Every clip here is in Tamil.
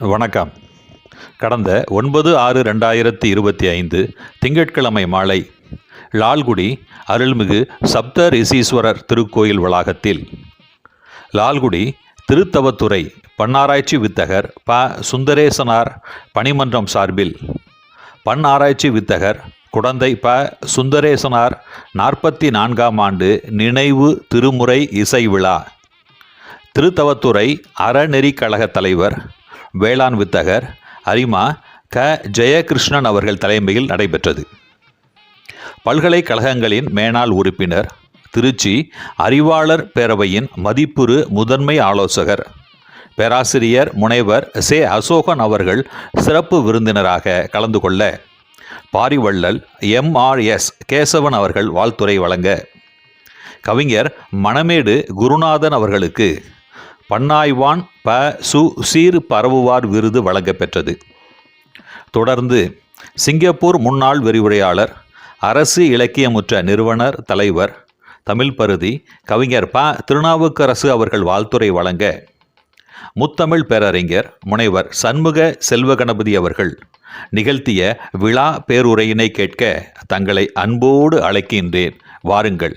வணக்கம். கடந்த 9/6/2025 திங்கட்கிழமை மாலை லால்குடி அருள்மிகு சப்த ரிஷீஸ்வரர் திருக்கோயில் வளாகத்தில் லால்குடி திருத்தவத்துறை பண்ணாராய்ச்சி வித்தகர் ப. சுந்தரேசனார் பணிமன்றம் சார்பில் பண்ணாராய்ச்சி வித்தகர் குடந்தை ப. சுந்தரேசனார் 44ஆம் ஆண்டு நினைவு திருமுறை இசை விழா திருத்தவத்துறை அறநெறிக் கழக தலைவர் வேளாண் வித்தகர் அரிமா க. ஜெயகிருஷ்ணன் அவர்கள் தலைமையில் நடைபெற்றது. பல்கலைக்கழகங்களின் மேனாள் உறுப்பினர், திருச்சி அறிவாளர் பேரவையின் மதிப்புறு முதன்மை ஆலோசகர் பேராசிரியர் முனைவர் செ. அசோகன் அவர்கள் சிறப்பு விருந்தினராக கலந்து கொள்ள, பாரிவள்ளல் எம்.ஆர்.எஸ். கேசவன் அவர்கள் வாழ்த்துரை வழங்க, கவிஞர் மணமேடு குருநாதன் அவர்களுக்கு பன்னாய்வான் ப. சு. சீர் பரவுவார் விருது வழங்கப்பெற்றது. தொடர்ந்து சிங்கப்பூர் முன்னாள் விரிவுரையாளர், அரசு இலக்கியமுற்ற நிறுவனர் தலைவர், தமிழ் பருதி கவிஞர் ப. திருநாவுக்கரசு அவர்கள் வாழ்த்துரை வழங்க, முத்தமிழ் பேரறிஞர் முனைவர் சண்முக செல்வகணபதி அவர்கள் நிகழ்த்திய விழா பேருரையினை கேட்க தங்களை அன்போடு அழைக்கின்றேன். வாருங்கள்.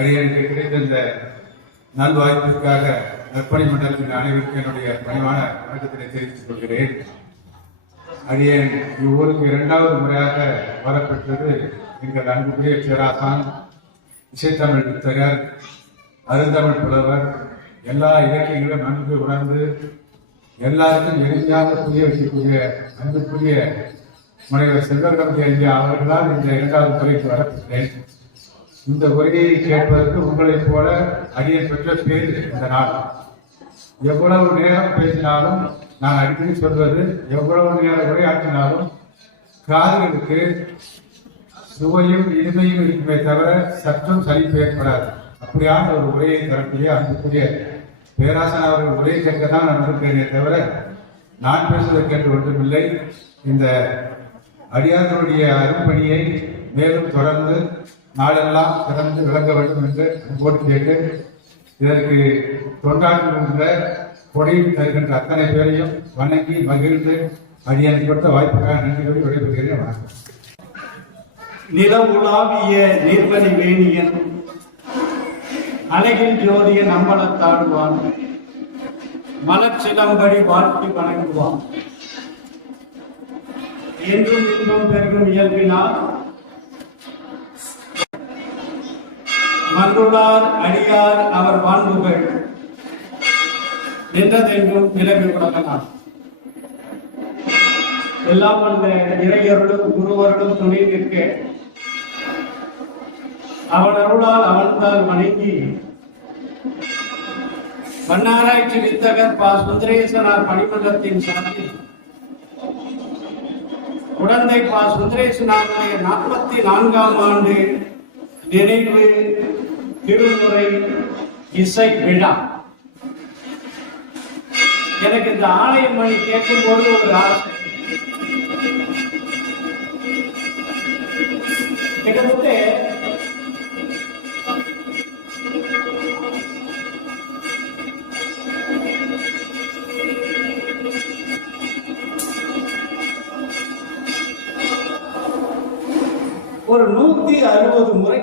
அடியனுக்கு கிடைத்த இந்த நல்வாய்ப்பிற்காக நற்பணி மண்டலத்தின் அனைவருக்கும் என்னுடைய பணிவான வணக்கத்தினை தெரிவித்துக் கொள்கிறேன். அடியன் இவ்வூருக்கு 2வது முறையாக வரப்பெற்றது எங்கள் அன்புக்குரிய பேராசான், இசைத்தமிழ் வித்தகர், அருந்தமிழ் புலவர், எல்லா இலக்கியங்களும் நன்கு உணர்ந்து எல்லாருக்கும் எளிமையாக புரிய வைக்கக்கூடிய அன்புக்குரிய முனைவர் செல்வகணபதி ஐயா அவர்களால் இந்த 2வது முறைக்கு வரப்பெற்றேன். இந்த உரையை கேட்பதற்கு உங்களைப் போல அடியன் பெற்ற பேர் இந்த நாள். எவ்வளவு நேரம் பேசினாலும், நான் அடிக்கடி சொல்வது, எவ்வளவு நேரம் உரையாற்றினாலும் காதுகளுக்கு சுவையும் இனிமையும் இருக்குமே தவிர சற்றும் சலிப்பு ஏற்படாது. அப்படியான ஒரு உரையை தரக்கூடிய அன்புக்குரிய பேராசன் அவர்கள் உரையை கேட்கத்தான் நான் இருக்கிறேனே தவிர நான் பேசுவதை கேட்டு ஒன்றுமில்லை. இந்த அடியார்களுடைய அரும்பணியை மேலும் தொடர்ந்து நாளெல்லாம் சிறந்து விளங்க வேண்டும் என்று போட்டு கேட்டு, இதற்கு தொண்டாற்றுகின்ற கொடையில் தருகின்ற அத்தனை பேரையும் வணங்கி மகிழ்ந்து அடியனுக்கு கொடுத்த வாய்ப்புக்காக நன்றி கூறி விடைபெறுகிறேன். வணக்கம். நிலவுலாவிய நீர்மணி வேணியன் அழகில் ஜோதியன் அம்பலத்தாடுவான், மலச்சிலம்படி வாழ்த்தி வணங்குவான். என்றும் இன்றும் பெருகும் இயல்பினால் மன்றுளார் அடியார் அவர் வாழ்வுகள் நின்றதென்றும் விலகி உலகனார். எல்லாம் வந்த இறையருளும் குருவருளும் துணை நிற்க அவன் அருளால் அவன்தால் வணங்கி, பண்ணாராய்ச்சி வித்தகர் ப. சுந்தரேசனார் பணிமன்றத்தின் சார்பில் குடந்தை ப. சுந்தரேசனாருடைய 44ஆம் ஆண்டு நினைவு திருமுறை இசை விழா. எனக்கு இந்த ஆலய மணி கேட்கும்போது ஒரு ஆசை. கிட்டத்தட்ட ஒரு 160 முறை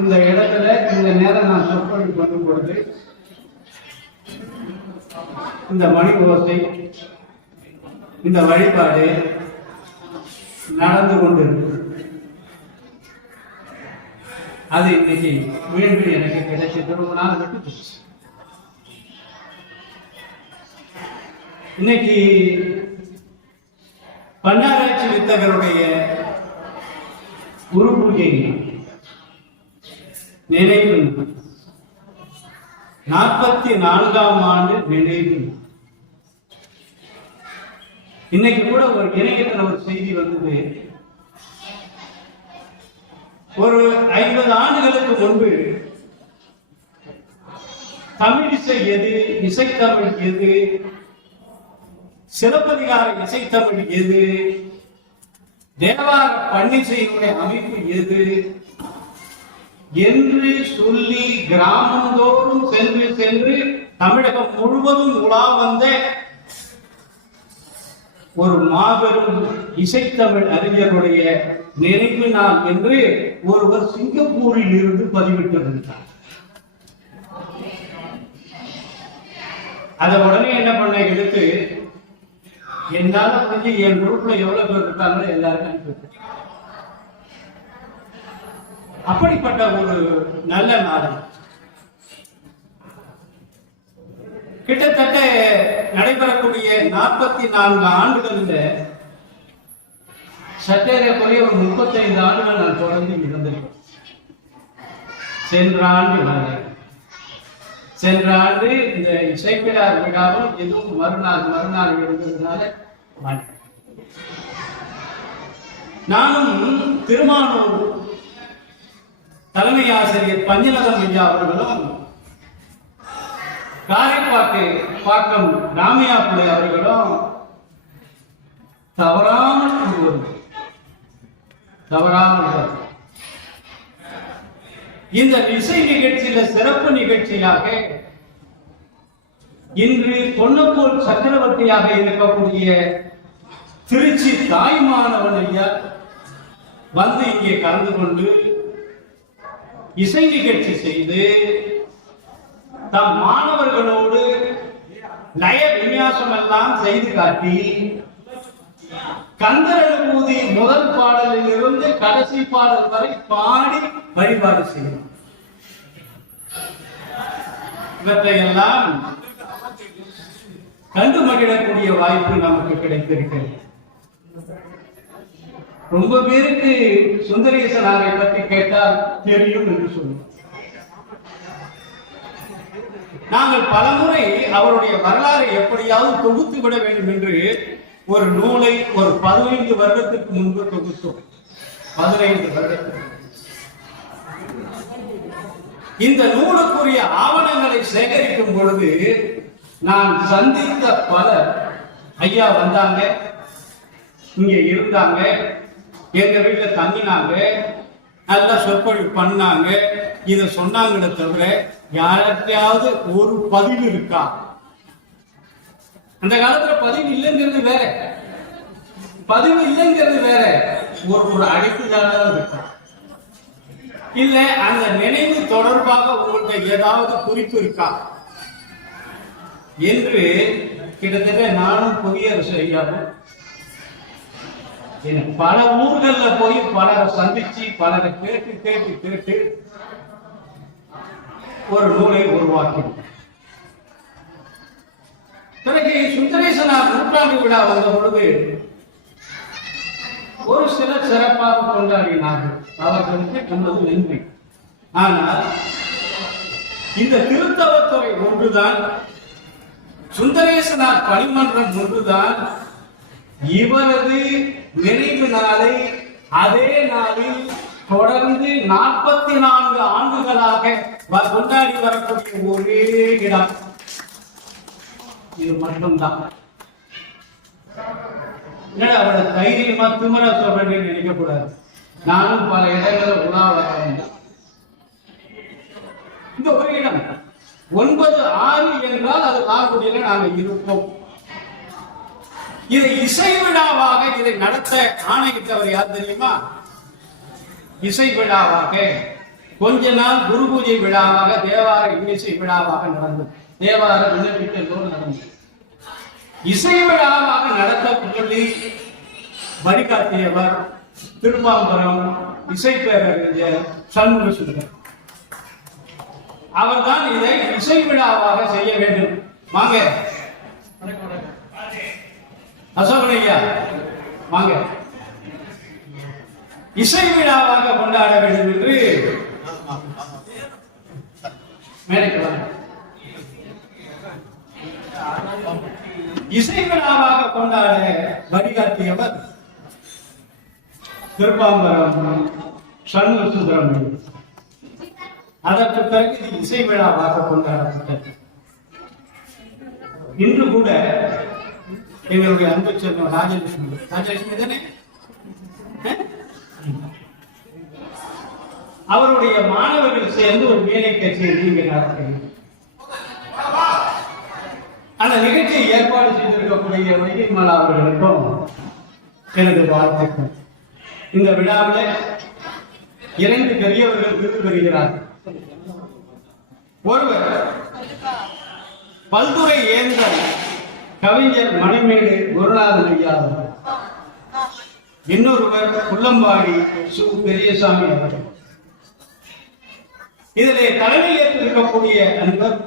இந்த இடத்துல இந்த நேரம் நான் சொற்பொழிவு பண்ணும் பொழுது இந்த மணி ஓசை, இந்த வழிபாடு நடந்து கொண்டிருக்கு. அது இன்னைக்கு மீண்டும் எனக்கு கிடைச்சது ரொம்ப நாள் விட்டு போச்சு. இன்னைக்கு பன்னாராய்ச்சி வித்தகருடைய குரு பூஜை நினைவு 44ஆம் ஆண்டு நினைவு. இன்னைக்கு கூட ஒரு இணையத்தில் ஒரு செய்தி வந்தது. ஒரு 50 ஆண்டுகளுக்கு முன்பு தமிழ் இசை எது, இசைத்தமிழ் எது, சிலப்பதிகார இசைத்தமிழ் எது, தேவார பன்னிசையினுடைய அமைப்பு எது என்று சொல்லி கிராமந்தோறும் சென்று சென்று தமிழகம் முழுவதும் உலா வந்த ஒரு மாபெரும் இசைத்தமிழ் அறிஞருடைய நினைவு நாள் என்று ஒருவர் சிங்கப்பூரில் இருந்து பதிவிட்டிருந்தார். அத உடனே என்ன பண்ண, எடுத்து என்னால வந்து என் குரூப்ல எவ்வளவு பேர் இருக்காங்களோ எல்லாருக்கும் அனுப்பி. அப்படிப்பட்ட ஒரு நல்ல நாள் கிட்டத்தட்ட நடைபெறக்கூடிய 44 ஆண்டுகளில் சற்றேறக்குறைய ஒரு 35 ஆண்டுகள் நான் தொடர்ந்து இருந்தேன். சென்ற ஆண்டு இந்த இசைப்பிடார் விழாவும் எதுவும் மறுநாள் இருந்ததுனால நானும் திருமானூர் தலைமை ஆசிரியர் பஞ்சநதம் ஐயா அவர்களும் காரைப்பாக்கம் ராமையா பிள்ளை அவர்களும் தவறாமல் இந்த இசை நிகழ்ச்சியில சிறப்பு நிகழ்ச்சியாக இன்று பொன்னப்போல் சக்கரவர்த்தியாக இருக்கக்கூடிய திருச்சி தாய்மானவன் ஐயா வந்து இங்கே கலந்து கொண்டு இசை நிகழ்ச்சி செய்து தம் மாணவர்களோடு லய விநியாசம் எல்லாம் செய்து காட்டி கந்தரனுபூதி முதல் பாடலில் இருந்து கடைசி பாடல் வரை பாடி வழிபாடு செய்யும். இவற்றையெல்லாம் கண்டு மகிழக்கூடிய வாய்ப்பு நமக்கு கிடைத்திருக்கிறது. ரொம்ப பேருக்கு சுந்தரேசனாரை பற்றி கேட்டால் தெரியும் என்று சொல்லுவோம். நாங்கள் பலமுறை அவருடைய வரலாறை எப்படியாவது தொகுத்து விட வேண்டும் என்று ஒரு நூலை ஒரு 15 வருடத்துக்கு முன்பு தொகுத்தோம். 15 வருடத்துக்கு இந்த நூலுக்குரிய ஆவணங்களை சேகரிக்கும் பொழுது நான் சந்தித்த பலர் ஐயா வந்தாங்க, இங்க இருந்தாங்க, எங்க வீட்டுல தங்கினாங்க, நல்லா சொற்பொழிவு பண்ணாங்க, இத சொன்னாங்களே தவிர யார்கிட்டயாவது ஒரு பதிவு இருக்கா? அந்த காலத்துல பதிவு இல்லைங்கிறது வேற, பதிவு இல்லைங்கிறது வேற, ஒரு அழைப்புதான் இருக்கும். இல்ல அந்த நினைவு தொடர்பாக உங்கள்கிட்ட ஏதாவது குறிப்பு இருக்கா என்று கிட்டத்தட்ட நானும் புதியரசு ஐயாவும் பல ஊர்கள்ல போய் பலரை சந்திச்சு பலரை கேட்டு ஒரு நூலை உருவாக்கினோம். பிறகு சுந்தரேசனார் நூற்றாண்டு விழா வந்த பொழுது ஒரு சிலர் சிறப்பாக கொண்டாடினார்கள், அவர்களுக்கு நமது நன்றி. ஆனால் இந்த திருத்தவத்துறை ஒன்றுதான், சுந்தரேசனார் பணிமன்றம் ஒன்றுதான் இவரது நினைவு நாளை அதே நாளில் தொடர்ந்து 44 ஆண்டுகளாக கொண்டாடி வரக்கூடிய ஒரே இடம் இது மட்டும்தான். என்னடா அவளை தைரியமா திமிரா சொல்றேன்னு நினைக்க கூடாது. நானும் பல இடங்களை உலா வந்தேன். இந்த ஒரு இடம் 9/6 என்றால் அது கார்குடியில நாங்கள் இருப்போம். இதை இசை விழாவாக இதை நடத்த ஆணையிட்டவர் யார் தெரியுமா? இசை விழாவாக கொஞ்ச நாள் குரு பூஜை விழாவாக தேவார இன்னிசை விழாவாக நடந்தது. தேவார விண்ணப்பித்தோடு நடந்தது. இசை விழாவாக நடத்த சொல்லி வழிகாட்டியவர் திருப்பாம்பரம் இசை பேரறிஞர் சண்முக சுந்தரம். அவர்தான் இதை இசை விழாவாக செய்ய வேண்டும். வாங்க அசோகன் ஐயா வாங்க. இசை விழாவாக கொண்டாட வேண்டும் என்று மேடைக்கு வாங்க. இசை விழாவாக கொண்டாட வழிகாட்டியவர் திருப்பாம்பரம் சண்முக சுந்தரமணி. அதற்கு பிறகு இது இசை விழாவாக கொண்டாடப்பட்டது. இன்று கூட எங்களுடைய அன்பு செல்வம் ராஜலட்சுமி தானே அவருடைய மாணவர்கள் சேர்ந்து ஒரு மேலை கச்சேரி இங்கே நடத்துகிறீர்கள். அந்த நிகழ்ச்சியை ஏற்பாடு செய்திருக்கக்கூடிய வைத்தியமாலா அவர்களுக்கும் எனது வாழ்த்துக்கள். இந்த விழாவில் 2 பெரியவர்கள் விருது பெறுகிறார்கள். ஒருவர் பல்துறை ஏந்தல் கவிஞர் மணிமேடு குருநாதன் ஐயா அவர்கள், இன்னொருவர் புள்ளம்பாடி சு பெரியசாமி அவர்கள். இதிலே தலைமை ஏற்றிருக்கக்கூடிய அன்பர்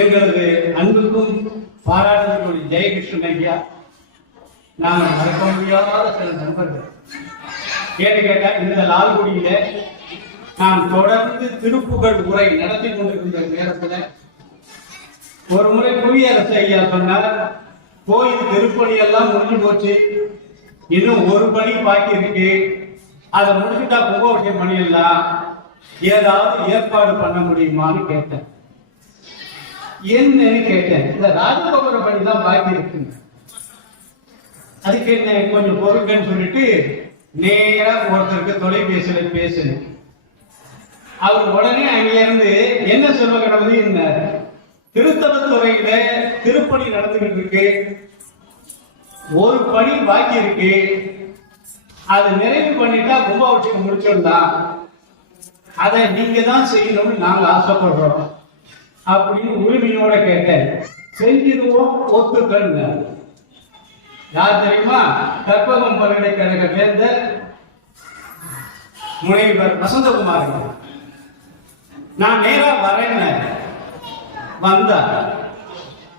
எங்களது அன்புக்கும் பாராட்டுக்குரிய ஜெயகிருஷ்ணன் ஐயா. நாங்கள் மறக்க முடியாத சில நண்பர்கள். கேட்டா இந்த லால்குடியில நாம் தொடர்ந்து திருப்புகழ் உரை நடத்தி கொண்டிருக்கின்ற நேரத்தில் ஒரு முறை புவியரசு ஐயா சொன்னார், கோயில் திருப்பணி எல்லாம் முடிஞ்சு போச்சு, இன்னும் ஒரு பணி பாக்கி இருக்கு, அதை முடிச்சுட்டா கும்பாபிஷேகம் பண்ணிடலாம், ஏதாவது ஏற்பாடு பண்ண முடியுமான்னு கேட்டேன். என்னன்னு கேட்டேன். இந்த ராஜகோபுர பணி தான் பாக்கி இருக்குங்க, அதுக்கு என்ன கொஞ்சம் பொறுக்குன்னு சொல்லிட்டு நேரா ஒருத்தருக்கு தொலைபேசியில பேசுனேன். அவர் உடனே அங்க இருந்து என்ன சொல்ல கிடந்தது, என்ன திருத்தவத்துறையில திருப்பணி நடந்துகிட்டு இருக்கு, ஒரு பணி பாக்கி இருக்கு, அதை நிறைவு பண்ணிட்டா கும்பாபிஷேகம் முடிச்சிடலாம், அதை நீங்க தான் செய்யணும்னு நாங்க ஆசைப்படுறோம் அப்படின்னு உரிமையோட கேட்டேன். செஞ்சிருவோம், ஒத்துக்கள். யார் தெரியுமா? கற்பகம் பல்கலைக்கழக வேந்தர் முனைவர் வசந்தகுமார். நான் நேரா வரேன்னு வந்தார்.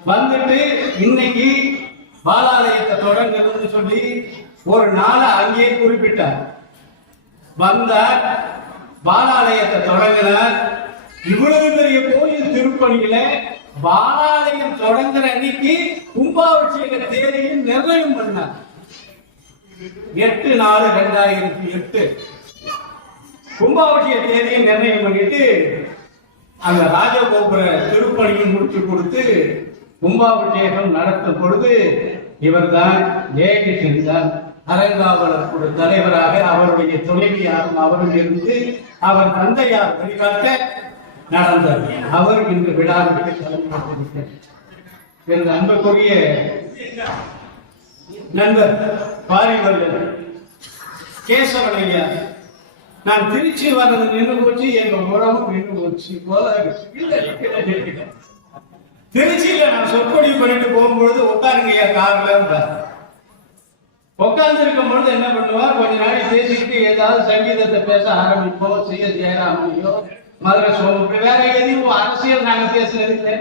வந்துட்டு இன்னைக்கு பாலாலயத்தை தொடங்கணும்னு சொல்லி ஒரு நாளை அங்கேயே குறிப்பிட்டார். வந்தார், பாலாலயத்தை தொடங்கினார். இவ்வளவு பெரிய கோயில் திருப்பணியில பாலாலயம் தொடங்குற அன்னைக்கு கும்பாபிஷேக தேதியும் நிர்ணயம் பண்ணார். 8/4/2008 கும்பாபிஷேக தேதியை நிர்ணயம் பண்ணிட்டு அந்த ராஜகோபுர திருப்பணியும் முடிச்சு கொடுத்து கும்பாபிஷேகம் நடத்தும் பொழுது இவர்தான் ஜெயகிருஷ்ணன் தான் அறங்காவலர் குழு தலைவராக அவருடைய துணைவியாரும் அவரும் இருந்து அவர் தந்தையார் வழிகாட்ட நடந்தார். அவர் இன்று விழாவிற்கு தலைமையேற்றிருக்கிறார். எனது அன்புக்குரிய நண்பர் பாரிவர்கள் கேசவன் ஐயா, நான் திருச்சி வர்றது நின்று போச்சு, எங்க உறவும் நின்று போச்சு போல. திருச்சியில நான் சொற்பொழிவு பண்ணிட்டு போகும்பொழுது உட்காருங்க ஐயா கார்ல உட்கார்ந்து இருக்கும் பொழுது என்ன பண்ணுவார், கொஞ்ச நாள் பேசிக்கிட்டு ஏதாவது சங்கீதத்தை பேச ஆரம்பிப்போம். செய்ய ஜெயராமையோ மதுரை சோமு, வேற எதுவும் அரசியல் நாங்க பேசுறது இல்லை,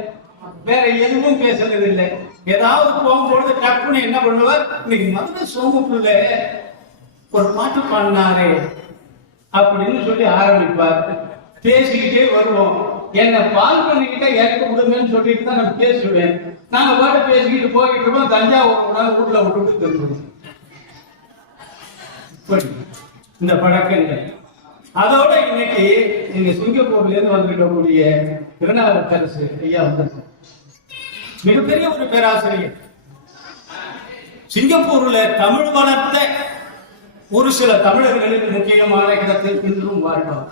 வேற எதுவும் பேசுறது இல்லை. ஏதாவது போகும்பொழுது டப்புன்னு என்ன பண்ணுவார், இன்னைக்கு மதுரை சோமுக்குள்ள ஒரு பாட்டு பாடினாரே அப்படின்னு சொல்லி ஆரம்பிப்பார். பேசிக்கிட்டே வருவோம். என்ன பால் பண்ணிக்கிட்டே இறக்க விடுங்கன்னு சொல்லிட்டு தான் நான் பேசுவேன். நாங்க பாட்டு பேசிக்கிட்டு போய்கிட்டு இருப்போம். தஞ்சாவூர் வீட்டுல விட்டுட்டு திரும்புவோம். இந்த பழக்கங்கள் அதோட இன்னைக்கு நீங்க சிங்கப்பூர்ல இருந்து வந்துவிடக்கூடிய திருநாவுக்கரசு ஐயா வந்தாங்க. மிகப்பெரிய ஒரு பேராசிரியர். சிங்கப்பூர்ல தமிழ் வளர்த்த ஒரு சில தமிழர்களுக்கு முக்கியமான இடத்தில் இன்றும் வாழ்வார்.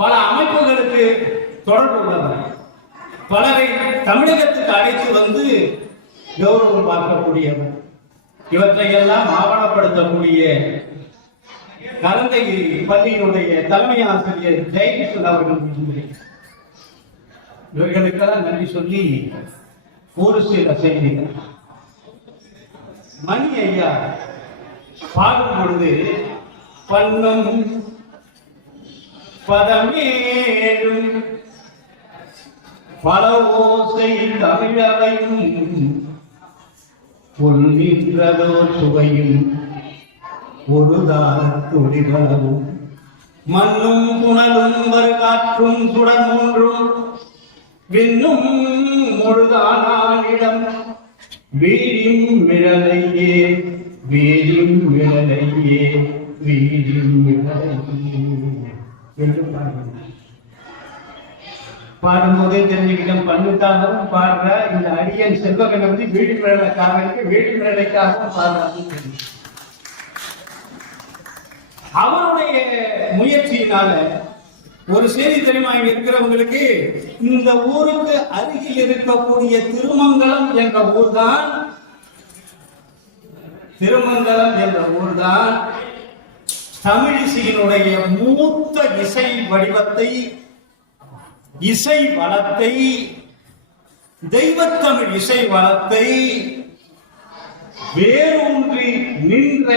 பல அமைப்புகளுக்கு தொடர்பு உள்ளவர். பலரை தமிழகத்துக்கு அழைத்து வந்து கௌரவம் பார்க்கக்கூடியவர். இவற்றையெல்லாம் ஆவணப்படுத்தக்கூடிய கலந்தகிரி பள்ளியினுடைய தலைமை ஆசிரியர் ஜெயகிருஷ்ணன் அவர்கள். இவர்களுக்கெல்லாம் நன்றி சொல்லி ஒரு சில செய்திகள். மணி ஐயா பாடும் பொழுது பன்னம் பதமேடும் பல ஓசை தமிழவையும் பொன்னின்றதோர் சுவையும் ஒரு தாரத்துடிபலவும் மண்ணும் புனலும் வரு காற்றும் சுடர் மூன்றும் விண்ணும் முழுதானிடம் வீழியும் விழலையே வீழியும் விழலையே வீழியும் விழலையே என்று பாடும்போதே தெரிஞ்சுக்கிட்டோம். பண்ணுக்காகவும் பாடுற இந்த அடியன் செல்வகணபதி வீடு மிழலைக்காரனுக்கு வீடு மிழலைக்காகவும் பாடுறாங்க. அவருடைய முயற்சியினால ஒரு செய்தி தெரியுமா, இங்க இருக்கிறவங்களுக்கு, இந்த ஊருக்கு அருகில் இருக்கக்கூடிய திருமங்கலம் என்ற ஊர்தான், திருமங்கலம் என்ற ஊர்தான் தமிழிசையினுடைய மூத்த இசை வடிவத்தை, இசை வளத்தை, தெய்வத்தமிழ் இசை வளத்தை வேரூன்றி நின்ற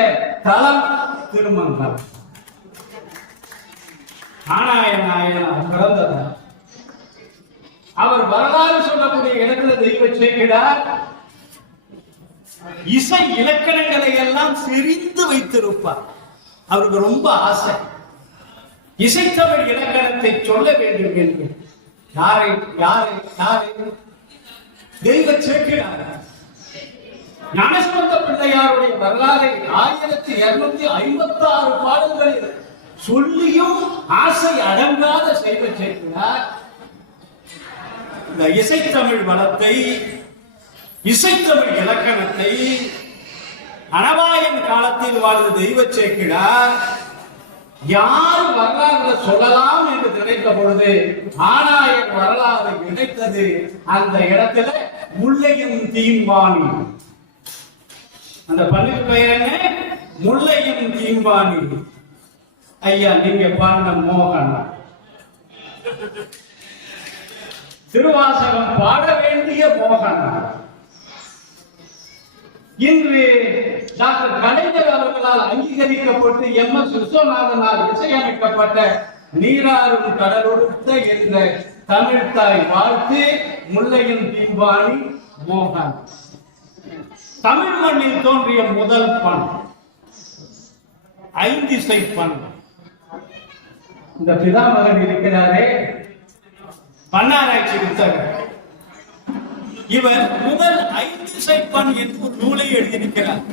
தலம் திருமங்கலம். நாயனார் பிறந்தவர். அவர் வரலாறு சொல்லக்கூடிய இடத்துல தெய்வ சேக்கிழார் இசை இலக்கணங்களை எல்லாம் செறிந்து வைத்திருப்பார். அவருக்கு ரொம்ப ஆசை இசைத்தமிழ் இலக்கணத்தை சொல்ல வேண்டும் என்று. யாரை யாரை யாரை தெய்வ சேக்கிழார் ஞானசம்பந்த பிள்ளையாருடைய வரலாறை 1256 பாடல்களில் சொல்லியும் ஆசை அடங்காத செய்வ சேர்க்கிறார். இந்த இசைத்தமிழ் வளத்தை, இசைத்தமிழ் இலக்கணத்தை அனபாயன் காலத்தில் வாழ்ந்த தெய்வ சேர்க்கிறார் யார் வரலாறு சொல்லலாம் என்று நினைத்த பொழுது ஆனாயன் வரலாறு இணைத்தது. அந்த இடத்துல முல்லையும் தீம்பாணி, அந்த பள்ளிக்கு பெயர் என்ன? முல்லையும் தீம்பாணி. ஐயா, நீங்க பாடின மோகன் திருவாசகம் பாட வேண்டிய மோகன் இன்று டாக்டர் கலைஞர் அவர்களால் அங்கீகரிக்கப்பட்டு MS விஸ்வநாதனால் இசையமைக்கப்பட்ட நீராறும் கடலொடுத்த என்ற தமிழ்தாய் வாழ்த்து முல்லையும் தீம்பாணி மோகன். தமிழ் மண்ணில் தோன்றிய முதல் பண் ஐந்திசை பண். இந்த பிதாமகன் இருக்கிறாரே பன்னாராய்ச்சி புத்தகம், இவர் முதல் 5 இசை பண் என்று ஒரு நூலை எழுதியிருக்கிறார்.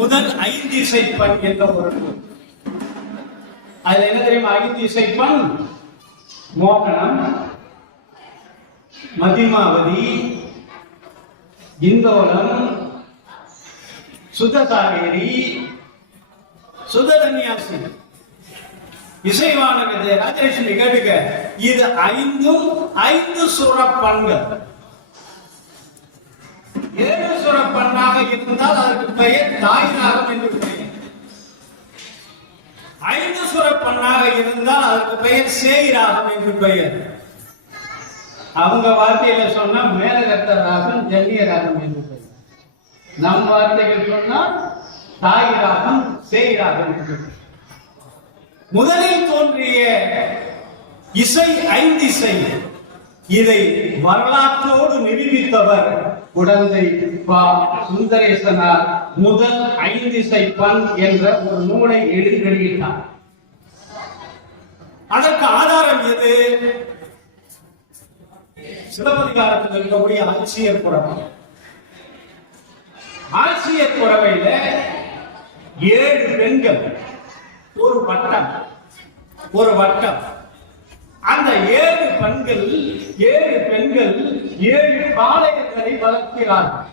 முதல் 5 இசை பண் என்ற ஒரு நூல். அதுல என்ன தெரியுமா? 5 இசை பண்: மோகனம், மதிமாவதி, இந்தோலம், சுதசாகரி, சுததன்யாசி, இசைவானது ராஜலட்சுமி. கேட்டுக்க, இது 5 சுரப்பண்கள். 7 சுரப்பண்ணாக இருந்தால் அதற்கு பெயர் தாய் ராகம் என்று பெயர். 5 சுரப்பண்ணாக இருந்தால் அதற்கு பெயர் சேய் ராகம் என்று பெயர். அவங்க வார்த்தையில சொன்னா மேலகத்த ராகம், ஜன்னிய ராகம் என்று பெயர். நம் வார்த்தைகள் சொன்னால் தாய் ராகம், சேய் ராகம் என்று பெயர். முதலில் தோன்றிய இசை 5 இசை. இதை வரலாற்றோடு நிரூபித்தவர் குடந்தை பா. சுந்தரேசனார் முதல் 5 இசை பண் என்ற ஒரு நூலை எழுதி வெளியிட்டார். அதற்கு ஆதாரம் எது? சிலப்பதிகாரத்தில் இருக்கக்கூடிய ஆட்சியர் புறவை. ஆட்சியர் புறவையில 7 பெண்கள், ஒரு வட்டம், ஒரு வட்டம். அந்த 7 பெண்கள் 7 காளையர்களை வளர்க்கிறார்கள்.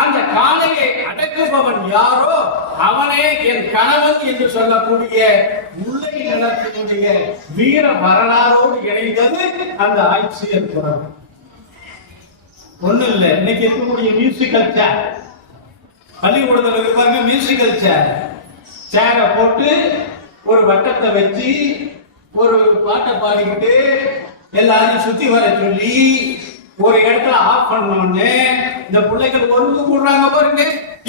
அந்த காளையை அடக்குபவன் யாரோ அவனே என் கணவன் என்று சொல்லக்கூடிய முல்லை நிலத்தினுடைய வீர வரலாறோடு இணைந்தது அந்த ஆட்சியர் புறவை. ஒண்ணு இல்ல, இன்னைக்கு இருக்கக்கூடிய மியூசிக்கல் சேர், பள்ளிக்கூடத்தில் இருப்பாங்க மியூசிக்கல் சேர். சேரை போட்டு ஒரு வட்டத்தை வச்சு ஒரு பாட்டை பாடிக்கிட்டு எல்லாரையும் சுத்தி வர சொல்லி ஒரு இடத்துல ஆஃப் பண்ணோன்னு இந்த பிள்ளைகள் ஒருங்கு கூடுறாங்க பாருங்க.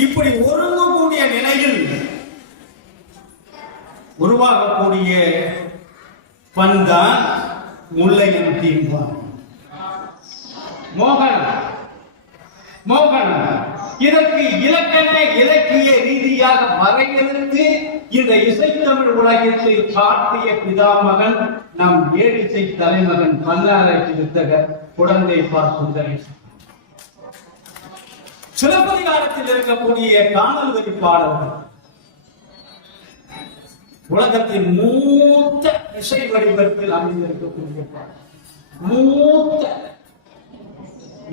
இப்படி ஒருங்கு கூடிய நிலையில் உருவாகக்கூடிய பண்தான் முல்லையும் தீம்பாணி. மோகன் இதற்கு இலக்கண இலக்கிய ரீதியாக வரையறுத்து இந்த இசைத்தமிழ் உலகத்தில் காட்டிய பிதாமகன் நம் ஏழிசை தலைமகன் பல்லாராய்ச்சி வித்தகர் குழந்தை பா. சுந்தரேசன். சிலப்பதிகாரத்தில் இருக்கக்கூடிய காணல் வரி பாடல்கள் உலகத்தின் மூத்த இசை வடிவத்தில் அமைந்திருக்கக்கூடிய பாடல். மூத்த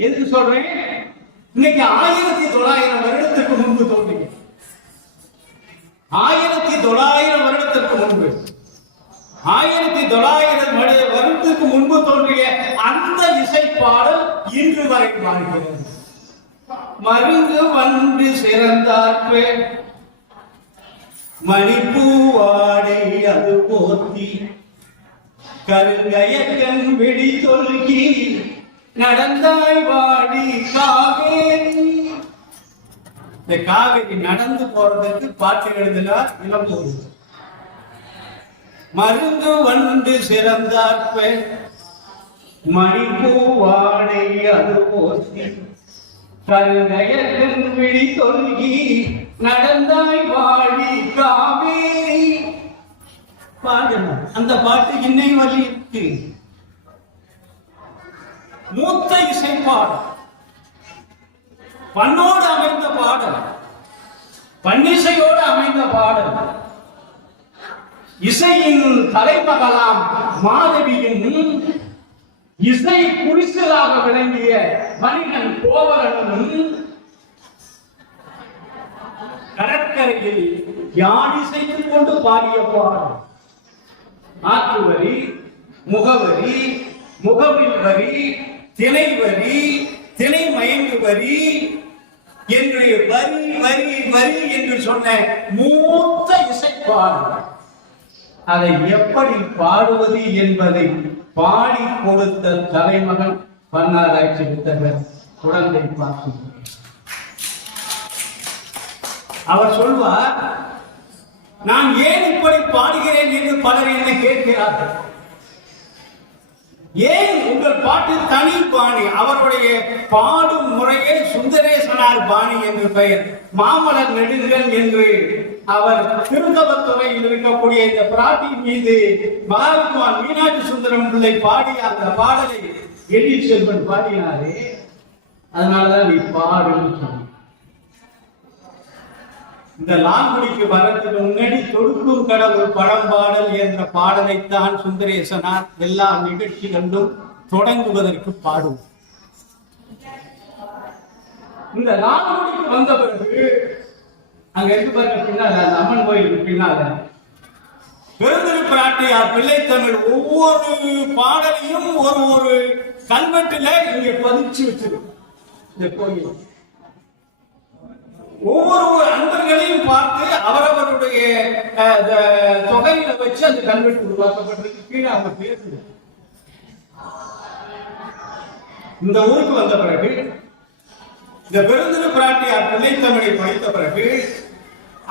எதுக்கு சொல்றேன்? இன்னைக்கு 1900 வருடத்திற்கு முன்பு தோன்றிய 1900 வருடத்திற்கு முன்பு 1900 வருடத்திற்கு முன்பு தோன்றிய அந்த இசைப்பாடல் இன்று வரை வாழ்கிறது. மருங்கு வந்து சிறந்தார்க்கு மணிப்பூவாடை அது போத்தி கருங்கயக்கன் விழி தொல்கி நடந்தாய் வாடி காவேரி. இந்த காவேரி நடந்து போறதுக்கு பாட்டு எழுதினார் இளம்பூர். மருந்து வந்து சிறந்தார்ப்ப மணிப்பூவாடை அது போத்தி கருங்கயக்கன் விழி தொல்கி நடந்தாய் வாடி காவேரி. பாடணும். அந்த பாட்டு இன்னை வழி இருக்கு. மூத்த இசை பாடல், பண்ணோடு அமைந்த பாடல், பன்னிசையோடு அமைந்த பாடல். இசையின் தலைமகளாம் மாதவியின் இசை குறிசலாக விளங்கிய மனிதன் கோவலனும் கடற்கரையில் யாழிசைத்துக் கொண்டு பாடிய பாடல். ஆற்று வரி, முகவரி, முகவில் வரி, திணை வரி, திணை மயங்கு வரி என்று வரி வரி வரி என்று சொன்ன மூத்த இசைப்பாடல். அதை எப்படி பாடுவது என்பதை பாடி கொடுத்த தலைமகன் பன்னாராய்ச்சி வித்தகர் குழந்தை பா. அவர் சொல்வார், நான் ஏன் இப்படி பாடுகிறேன் என்று பலர் என்னை கேட்கிறார்கள். ஏன் உங்கள் பாட்டு தனி பாணி? அவருடைய பாடும் முறையே சுந்தரேசனார் பாணி என்று பெயர். மாமலர் நெடுங்கன் என்று அவர் திருத்தவத்துறையில் இருக்கக்கூடிய இந்த பிராட்டியின் மீது மகாவித்வான் மீனாட்சி சுந்தரம் பிள்ளை பாடிய அந்த பாடலை எழி செல்வன் பாடினாரே, அதனாலதான் நீ பாடுன்னு சொன்ன. இந்த லாங்குடிக்கு வரத்துக்கு முன்னாடி தொடுக்கும் கடவுள் பழம்பாடல் என்ற பாடலைத்தான் சுந்தரேசனார் எல்லா நிகழ்ச்சிகளும் தொடங்குவதற்கு பாடுவோம். இந்த லாங்குடிக்கு வந்த பிறகு அங்க இருக்கு பாருங்க, பின்னால அந்த அம்மன் கோயிலுக்கு பின்னால பெருந்திரு பிராட்டியார் பிள்ளைத்தமிழ் ஒவ்வொரு பாடலையும் ஒரு ஒரு கல்வெட்டுல இங்க பதிச்சு வச்சிருக்கு. இந்த கோயில் ஒவ்வொரு அன்பர்களையும் பார்த்து அவரவருடைய தொகையில வச்சு அந்த கல்வெட்டு உருவாக்கப்பட்டிருக்கு. கீழே அவங்க பேரு. இந்த ஊருக்கு வந்த பிறகு இந்த பெருந்திரு பிராட்டியார் பிள்ளைத்தமிழை படித்த பிறகு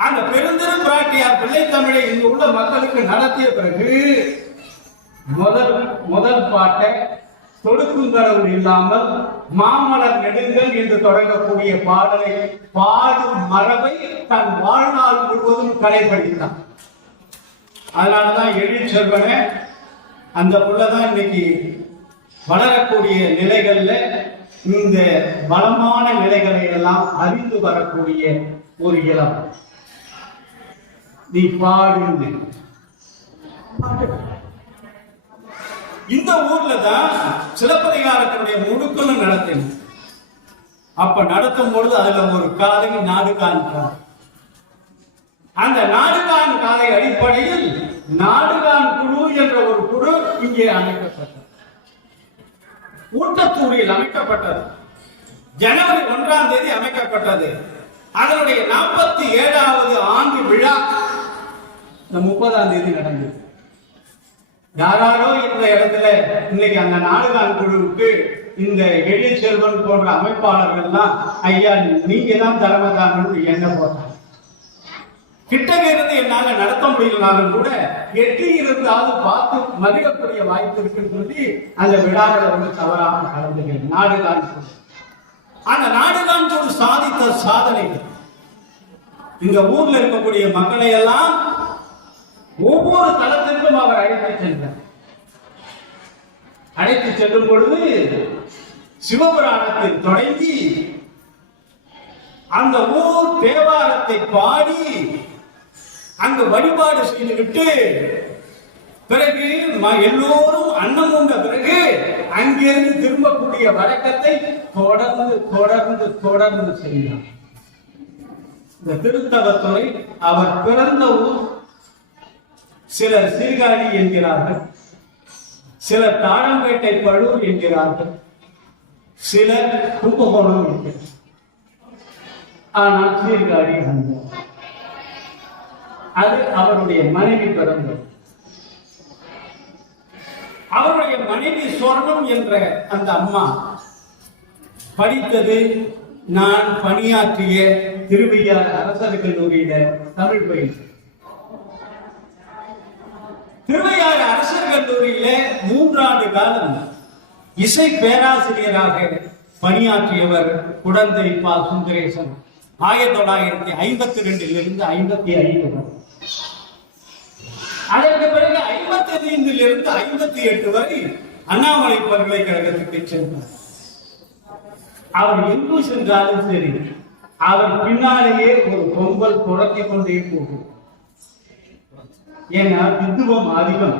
அந்த பெருந்திரு பிராட்டியார் பிள்ளைத்தமிழை இங்கு உள்ள மக்களுக்கு நடத்திய பிறகு முதல் பாட்டை தொடுக்குங்கடவுள் இல்லாமல் மாமலர் நெடுங்கல் என்று தொடங்கக்கூடிய பாடலை பாடும் மரபை தன் வாழ்நாள் முழுவதும் கடைபிடித்தான். அதனாலதான் எழில் செல்வனை அந்த புள்ளதான் இன்னைக்கு வளரக்கூடிய நிலைகள்ல இந்த பலமான நிலைகளை எல்லாம் அறிந்து வரக்கூடிய ஒரு இளம். நீ பாடு. இந்த ஊர்ல தான் சிலப்பதிகாரத்தினுடைய முழுக்களும் நடத்தின. அப்ப நடத்தும் பொழுது அதுல ஒரு காதை நாடுகான் காதை. அந்த நாடுகான் காதை அடிப்படையில் நாடுகான் குழு என்ற ஒரு குழு இங்கே அமைக்கப்பட்டது. ஊட்டத்தூரில் அமைக்கப்பட்டது. ஜனவரி 1ஆம் தேதி அமைக்கப்பட்டது. அதனுடைய 47வது ஆண்டு விழா இந்த 30ஆம் தேதி நடந்தது. யாராரோ இந்த இடத்துல இன்னைக்கு அந்த நாடுகான் குழுவுக்கு இந்த எழில் செல்வன் போன்ற அமைப்பாளர்கள் எல்லாம் ஐயா நீங்க தான் தலைமை தாங்கன்னு என்ன போட்டாங்க. கிட்டவே இருந்து என்னால நடத்த முடியலனாலும் கூட எட்டி இருந்தாலும் பார்த்து மகிழக்கூடிய வாய்ப்பு இருக்குன்னு சொல்லி அந்த விழாவில் வந்து தவறாம கலந்துகள். நாடுகான் குழு அந்த நாடுகாஞ்சோடு சாதித்த சாதனைகள் இந்த ஊர்ல இருக்கக்கூடிய மக்களை எல்லாம் ஒவ்வொரு தளத்திற்கும் அவர் அழைத்து சென்றார். அழைத்து செல்லும் பொழுது சிவபுராணத்தில் தொடங்கி அந்த ஊர் தேவாரத்தை பாடி அங்கு வழிபாடு செய்துவிட்டு பிறகு எல்லோரும் அன்னம் உண்ட பிறகு அங்கிருந்து திரும்பக்கூடிய வழக்கத்தை தொடர்ந்து தொடர்ந்து தொடர்ந்து செய்தார். இந்த திருத்தலத்துறை அவர் பிறந்த ஊர். சிலர் சீர்காழி என்கிறார்கள், சிலர் தாழம்பேட்டை பழூர் என்கிறார்கள், சிலர் கும்பகோணம் என்கிறார். ஆனால் சீர்காழி அது அவருடைய மனைவி பிறந்தது. அவருடைய மனைவி சொர்ணம் என்ற அந்த அம்மா படித்தது நான் பணியாற்றிய திருவையாறு அரசர் கல்லூரியில தமிழ் பயிற்சி. திருவையாறு அரசர் கல்லூரியில 3 ஆண்டு காலம் இசை பேராசிரியராக பணியாற்றியவர் குடந்தை பா. சுந்தரேசன். 1952 55 அதற்கு பிறகு 55 58 வரை அண்ணாமலை பல்கலைக்கழகத்துக்கு சென்றார். அவர் எங்கு சென்றாலும் சரி அவர் பின்னாலேயே ஒரு பொங்கல் துரத்திக் கொண்டே போகும். ஏன்னா வித்துவம் அதிகம்.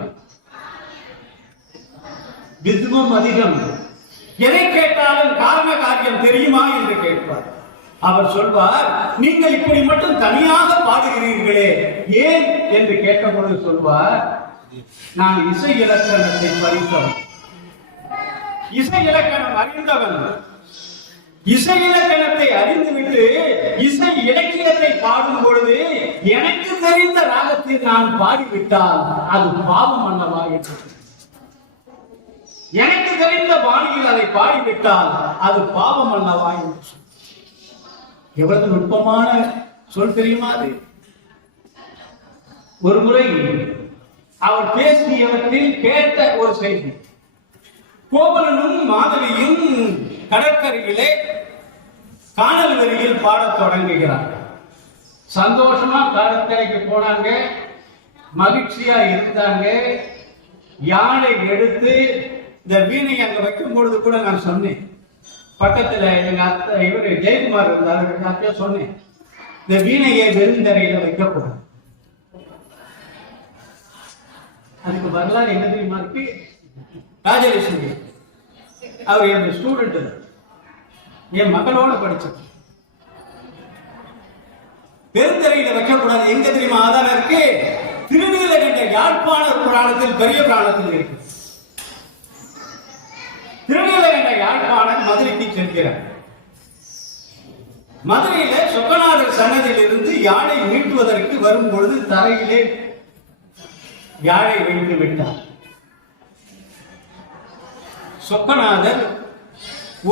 எதை கேட்டாலும் காரண காரியம் தெரியுமா என்று கேட்பார். அவர் சொல்வார், நீங்கள் இப்படி மட்டும் தனியாக பாடுகிறீர்களே ஏன் என்று கேட்டபொழுது சொல்வார், நான் இசை இலக்கணத்தை படித்தவன், இசை இலக்கணம் அறிந்தவன். இசை இலக்கணத்தை அறிந்துவிட்டு இசை இலக்கியத்தை பாடும் பொழுது எனக்கு தெரிந்த ராகத்தில் நான் பாடிவிட்டால் அது பாவம் அல்லவா என்று, எனக்கு தெரிந்த பாணியில் அதை பாடிவிட்டால் அது பாவம் அல்லவா என்று. எவ்வளவு நுட்பமான சொல் தெரியுமா அது? ஒரு முறை அவர் பேசியவற்றில் கேட்ட ஒரு செய்தி, கோவலனும் மாதவியும் கடற்கரையிலே காணல் வரியில் பாடத் தொடங்குகிறார். சந்தோஷமா கடற்கரைக்கு போனாங்க, மகிழ்ச்சியா இருந்தாங்க. யானை எடுத்து இந்த வீணை அங்க வைக்கும் பொழுது கூட நான் சொன்னேன், பக்கத்துல எங்க அத்தை இவரு ஜெயக்குமார் இருந்தார், அத்தையா சொன்னேன், இந்த வீணையை வெறுந்தரையில வைக்கக்கூடாது. அதுக்கு வரலாறு என்ன தெரியுமா இருக்கு? ராஜலட்சுமி அவர் என் ஸ்டூடெண்ட், என் மகளோட படிச்சது. பெருந்தரையில வைக்கக்கூடாது. எங்க தெரியுமா ஆதாரம் இருக்கு? திருநீலகண்ட யாழ்ப்பாண புராணத்தில் பெரிய புராணத்தில் இருக்கு. திருநீலகண்ட யாழ்ப்பாணன் மதுரைக்கு செல்கிறார். மதுரையில சொக்கநாதர் சன்னதியிலிருந்து யாழை மீட்டுவதற்கு வரும் பொழுது தரையிலே யாழை வைத்து விட்டார். சொக்கநாதர்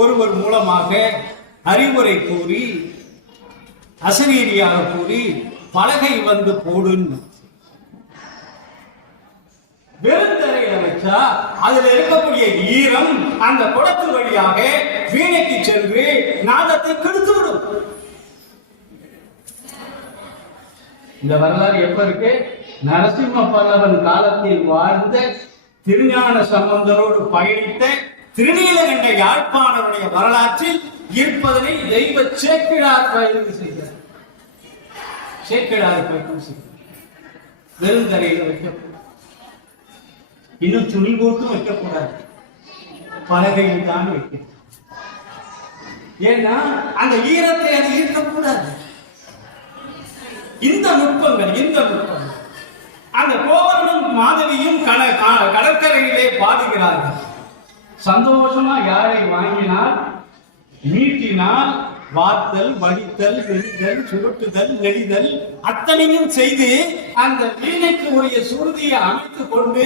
ஒருவர் மூலமாக அறிவுரை கூறி அசரீரியாக கூறி பலகை வந்து போடுன்னு வெறுந்தரையில வச்சா அதுல இருக்கக்கூடிய ஈரம் அந்த குடத்து வழியாக வீணைக்கு சென்று நாதத்தை கெடுத்து விடும். இந்த வரலாறு எப்ப இருக்கு? நரசிம்ம பல்லவன் காலத்தில் வாழ்ந்த திருஞான சம்பந்தரோடு பயணித்த திருநீலகண்ட யாழ்ப்பாணருடைய வரலாற்றில் இருப்பதனை தெய்வ சேக்கிழார் பயிற்சி செய்கிறார். சேக்கிழார் பயிற்சி செய்கிறார். வெறுந்தரையில வைக்க, இன்னும் துணி போட்டு வைக்கக்கூடாது, பலகையில் தான் வைக்க. ஏன்னா அந்த ஈரத்தை அது ஈர்க்கக்கூடாது. இந்த நுட்பங்கள் அந்த கோவலனும் மாதவியும் கடற்கரையிலே பாடுகிறார்கள். சந்தோஷமா யாரை வாங்கினால் மீட்டினால் வார்த்தல், வடித்தல், வெடித்தல், சுருட்டுதல், நெடிதல் அத்தனையும் செய்து அந்த வீணைக்கு உரிய சுருதியை அமைத்துக் கொண்டு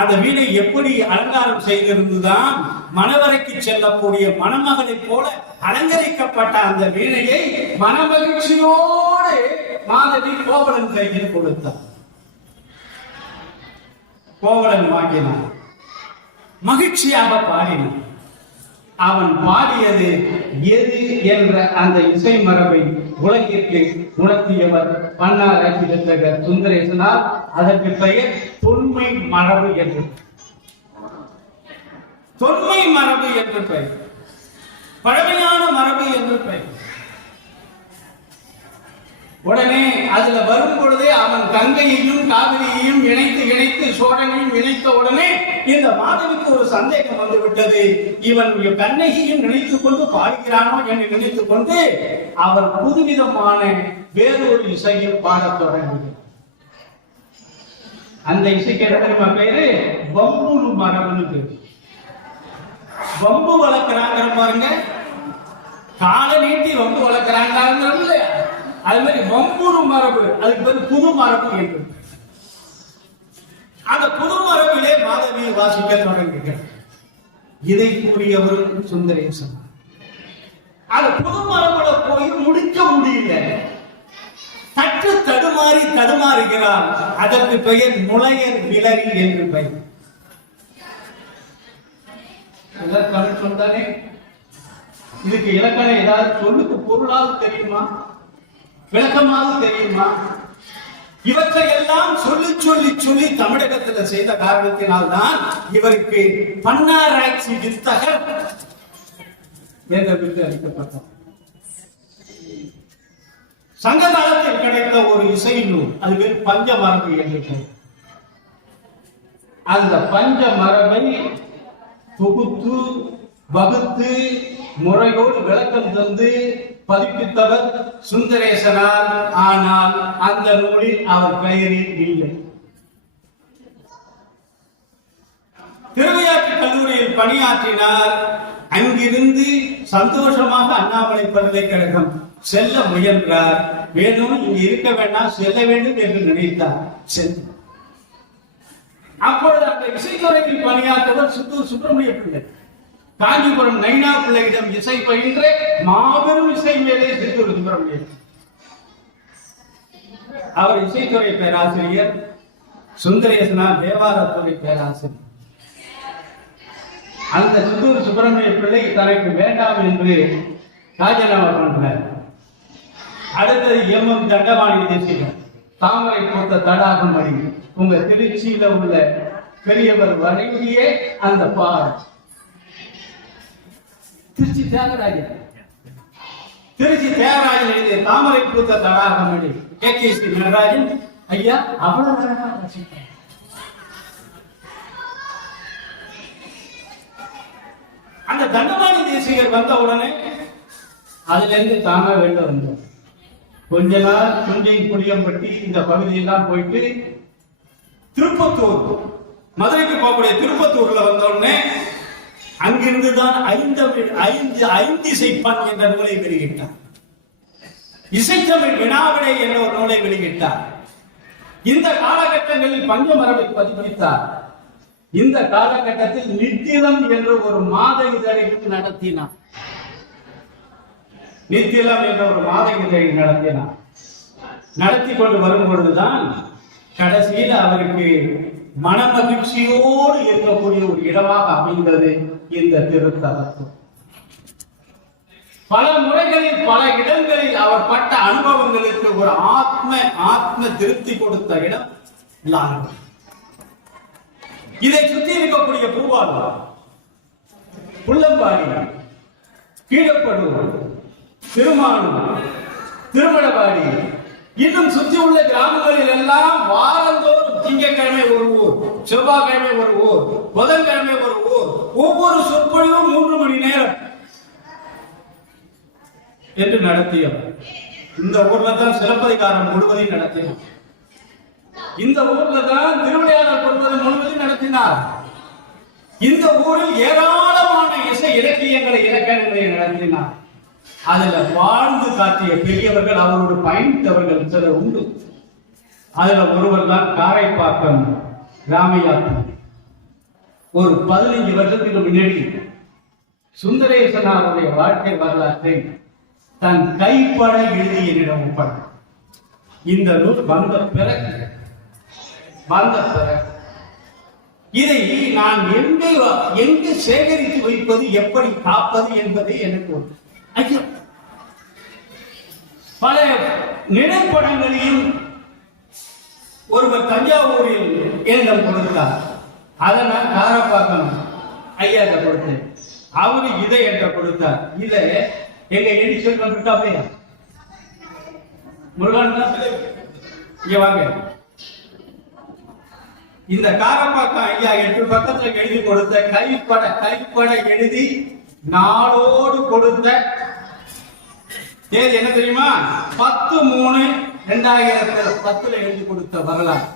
அந்த வீணை எப்படி அலங்காரம் செய்திருந்துதான் மணவரைக்கு செல்லக்கூடிய மணமகனை போல அலங்கரிக்கப்பட்ட அந்த வீணையை மனமகிழ்ச்சியோடு மாதவி கோவலன் கையில் கொடுத்தார். கோவலன் வாங்கினார், மகிழ்ச்சியாக பாடினார். அவன் பாடியது எது என்ற அந்த இசை மரபை உலகிற்கு உணர்த்தியவர் பன்னாராய்ச்சி வித்தகர் சுந்தரேசனார். அதற்கு பெயர் தொன்மை மரபு என்று, தொன்மை மரபு என்று பெயர், பழமையான மரபு என்று பெயர். உடனே அதுல வரும் பொழுதே அவன் கங்கையையும் காவிரியையும் இணைத்து சோழனையும் இணைத்த உடனே இந்த மாதவிக்கு ஒரு சந்தேகம் வந்து விட்டது. இவன் கண்ணகியும் நினைத்துக் கொண்டு பாடுகிறானோ என்று நினைத்துக் கொண்டு அவர் புதுவிதமான வேறொரு இசையில் பாடத் தொடங்கினார். அந்த இசைக்கு என்ன தெரியுமா பேரு? வம்புரு மரபுன்னு பேரு. வம்பு வளர்க்கிறாங்க பாருங்க, காலை நீட்டி வம்பு வளர்க்கிறாங்க இல்லையா, அது மாதிரி வம்புரு மரபு, அதுக்கு பேர் புது மரபு என்று. அந்த புது மரபிலே மாதவி வாசிக்க தொடங்குகிறார். இதை கூறியவரும் சுந்தரேசன். அந்த புது மரபுல போய் முடிக்க முடியல, சற்று தடுமாறுகிறார். அதற்கு பெயர் நுழையர் விளரி என்று பெயர். தமிழ் சொன்னானே, இதுக்கு இலக்கணம் ஏதாவது சொல்லுக்கு பொருளாவது தெரியுமா, விளக்கமாக தெரியுமா? இவற்றை எல்லாம் சொல்லி தமிழகத்தில் செய்த காரணத்தினால்தான் இவருக்கு பன்னாராய்ச்சி வித்தகர் என்ற விருது அளிக்கப்பட்டார். சங்க காலத்தில் கிடைத்த ஒரு இசை நூல், அது பேர் பஞ்ச மரபு என்று. அந்த பஞ்ச மரபை தொகுத்து வகுத்து முறையோடு விளக்கம் தந்து பதிப்பித்தவர் சுந்தரேசனார். ஆனால் அந்த நூலில் அவர் பெயரில் இல்லை. திருவையாற்று கல்லூரியில் பணியாற்றினார். அங்கிருந்து சந்தோஷமாக அண்ணாமலை பல்கலைக்கழகம் செல்ல முயன்றார். வேணும் இங்கு இருக்க வேண்டாம், செல்ல வேண்டும் என்று நினைத்தார். அப்பொழுது அந்த இசைத்துறையில் பணியாற்றவர் சித்தூர் சுப்பிரமணிய பிள்ளை. காஞ்சிபுரம் நைனா பிள்ளையிடம் இசை பயின்ற மாபெரும் இசை மேலே சித்தூர் சுப்பிரமணியன். அவர் இசைத்துறை பேராசிரியர், சுந்தரேசனார் தேவாரத்துறை பேராசிரியர். அந்த சித்தூர் சுப்பிரமணிய பிள்ளை தனக்கு வேண்டாம் என்று ராஜினாமா பண்றார். அடுத்தது எம் தண்டவாணி தேசிகர், தாமரை போட்ட தடாகம் அடி, உங்க திருச்சியில உள்ள பெரியவர் வரையிலேயே அந்த பார். திருச்சி தியாகராஜன் எழுதிய தாமரை பூத்த தடாகம் அடி KKC நடராஜன் ஐயா அவ்வளவு அந்த தண்டவாணி தேசிகர் வந்த உடனே அதுல இருந்து தானா வெளில வந்தோம். கொஞ்ச நாள் துஞ்சை புளியம்பட்டி இந்த பகுதியெல்லாம் போயிட்டு திருப்பத்தூர், மதுரைக்கு போகக்கூடிய திருப்பத்தூர்ல வந்த உடனே அங்கிருந்துதான் ஐந்திசை பண் என்ற நூலை வெளியிட்டார். இசைத்தமிழ் வினாவிடை என்ற ஒரு நூலை வெளியிட்டார். இந்த காலகட்டங்களில் பஞ்ச மரபை பதிப்பித்தார். இந்த காலகட்டத்தில் நித்திலம் என்று ஒரு மாத இதழை நடத்தினார். நித்திலம் என்ற ஒரு மாத இதழை நடத்தினார். நடத்தி கொண்டு வரும் பொழுதுதான் கடைசியில் அவருக்கு மனமகிழ்ச்சியோடு இருக்கக்கூடிய ஒரு இடமாக அமைந்தது இந்த திருத்தலத்து. பல முறைகளில் பல இடங்களில் அவர் பட்ட அனுபவங்களுக்கு ஒரு ஆத்ம திருப்தி கொடுத்த இடம் லால்குடி. இதை சுற்றி இருக்கக்கூடிய பூவாளூர், புள்ளம்பாடி, கீழப்படூர், திருமானூர், திருமணவாடி, இன்னும் சுற்றி உள்ள கிராமங்களில் எல்லாம் வாரந்தோறும் திங்கட்கிழமை ஒரு ஊர், செவ்வாய்க்கிழமை ஒரு ஊர், புதன்கிழமை ஒரு ஊர், ஒவ்வொரு சொற்பொழிவும் 3 மணி நேரம் என்று நடத்தியவர். இந்த ஊர்ல தான் சிலப்பதிகாரம் முழுவதையும் நடத்தினார். இந்த ஊர்ல தான் திருவிளையாடல் முழுவதும் நடத்தினார். இந்த ஊரில் ஏராளமான இசை இலக்கியங்களை நடத்தினார். அதுல வாழ்ந்து காட்டிய பெரியவர்கள், அவரோடு பயணித்தவர்கள் சிலர் உண்டு. அதுல ஒருவர் தான் காரைப்பாக்கம் ராமையாத்து. ஒரு 15 வருஷத்துக்கு முன்னாடி சுந்தரேசனாருடைய வாழ்க்கை வரலாற்றை தன் கைப்பட எழுதி என்னிடம் ஒப்படைத்தார். இந்த நூல் வந்த பிறகு இதை நான் எங்கு சேகரித்து வைப்பது, எப்படி காப்பது என்பது எனக்கு ஐயா. பல நினைப்படங்களையும் ஒருவர் தஞ்சாவூரில் என்னிடம் கொடுத்தார். அதை நான் காரப்பாக்கம் ஐயா கொடுத்தேன். அவரு இதை என்ற கொடுத்தார். இதை எங்க எண்ணி சொல்லிட்டாவே முருகன் இங்க வாங்க. இந்த காரப்பாக்கம் ஐயா 8 பக்கத்துல எழுதி கொடுத்த கைப்பட எழுதி நாளோடு கொடுத்த தேதி என்ன தெரியுமா? 10/3/2010 எழுதி கொடுத்த வரலாறு.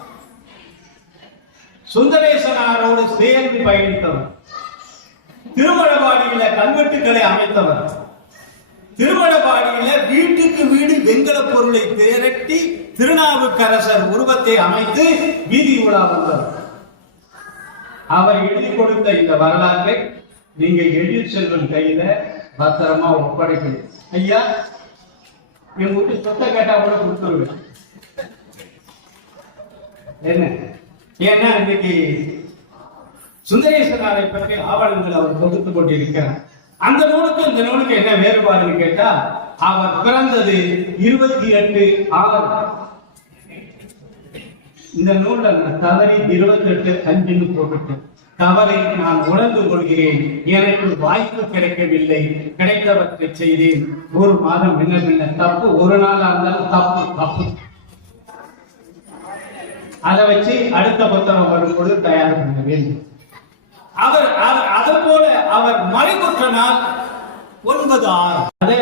சுந்தரேசனாரோடு சேர்ந்து பயணித்தவர், திருமணபாடியில கல்வெட்டுக்களை அமைத்தவர், திருமணபாடியில வீட்டுக்கு வீடு வெண்கல பொருளை திரட்டி திருநாவுக்கரசர் உருவத்தை அமைத்து வீதி உலா வந்தவர். அவர் எழுதி கொடுத்த இந்த வரலாற்றை நீங்க எழில் செல்வன் கையில பத்திரமா ஒப்படைக்கணும். ஐயா, என் வீட்டு சொத்தை கேட்டா கூட கொடுத்துருவேன். என்ன ஏன்னா இன்னைக்கு சுந்தரேசனாரை பற்றி ஆவணங்கள் அவர் கொடுத்துக் கொண்டிருக்கிறார். அந்த நூலுக்கு இந்த நூலுக்கு என்ன வேறுபாடுன்னு கேட்டா, அவர் பிறந்தது 28/6. இந்த நூலை தவறி 28/5 போட்டுட்டேன். தவறை நான் உணர்ந்து கொள்கிறேன். எனக்கு வாய்ப்பு கிடைக்கவில்லை, கிடைத்தவற்றை செய்தேன். ஒரு மாதம் என்ன தப்பு, ஒரு நாள் இருந்தாலும் தப்பு. அதை வச்சு அடுத்த புத்தகம் வரும்போது தயார் பண்ண வேண்டும். அவர் அதை போல அவர் மறைமுற்ற நாள் 9/6. அதே